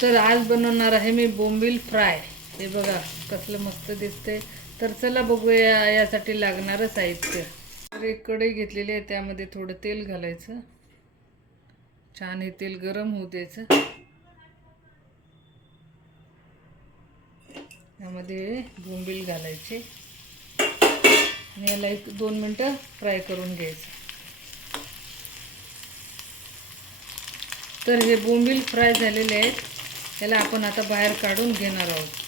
तर आज बनवणार आहे मी बोंबील फ्राय। हे बघा कसलं मस्त दिसते। तर चला बघूया यासाठी लागणारं साहित्य। तर एक कढई घेतलेली आहे, त्यामध्ये थोडं तेल घालायचं। छान हे तेल गरम होऊ द्यायचं। यामध्ये बोंबील घालायचे आणि याला 1-2 मिनिटं फ्राय करून घ्यायचं। तर हे बोंबील फ्राय झालेले आहेत, याला आपण आता बाहेर काढून घेणार आहोत।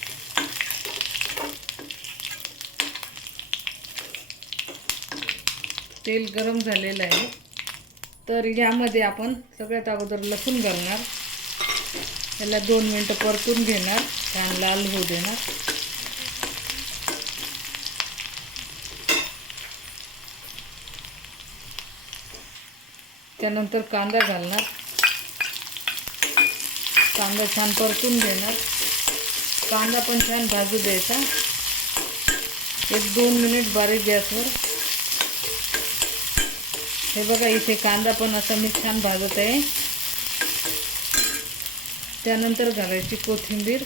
तेल गरम झालेलं आहे, तर यामध्ये आपण सगळ्यात अगोदर लसूण घालणार। याला 2 मिनिटं परतून घेणार, छान लाल होऊ देणार। त्यानंतर कांदा घालणार, कांदा छान परतून घेणार। कांदा पण छान भाजू द्यायचा, 1-2 मिनिट बारीक गॅसवर। हे बघा इथे कांदा पण असा मी छान भाजत आहे। त्यानंतर घालायची कोथिंबीर,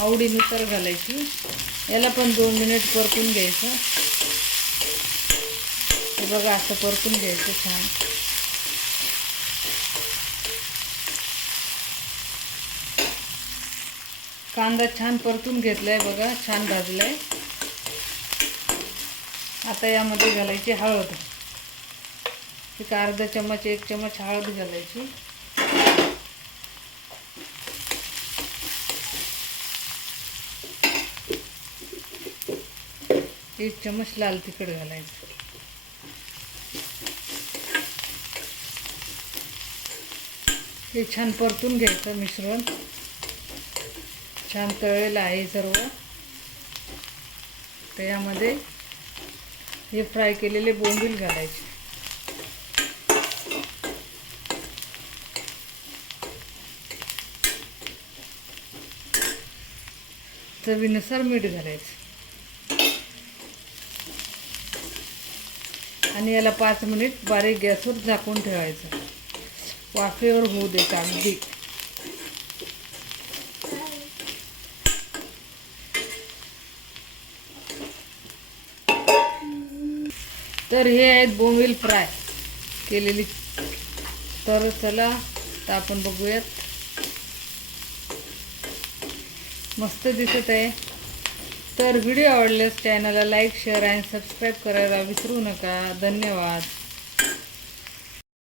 आवडीनुसार घालायची। याला पण 2 मिनिट परतून घ्यायचं। हे बघा असं परतून घ्यायचं छान। कांदा छान परतून घेतलाय बघा, छान भाजलाय। आता यामध्ये घालायची हळद, एक अर्धा चम्मच 1 चम्मच हळद घालायची। 1 चम्मच लाल तिखट घालायचं। हे छान परतून घ्यायचं मिश्रण। छान तळलेलं आहे सर्व। तर यामध्ये हे फ्राय केलेले बोंबील घालायचे। चवीनुसार मीठ घालायचं आणि याला 5 मिनिट बारीक गॅसवर झाकून ठेवायचं, वाफेवर होऊ द्यायचं अगदी। तर हे आहेत बोंबील फ्राय केलेली। तर चला आता आपण बघूयात। मस्त दिसत आहे। तर व्हिडिओ आवडल्यास चॅनलला लाईक, शेअर आणि सबस्क्राईब करायला विसरू नका। धन्यवाद।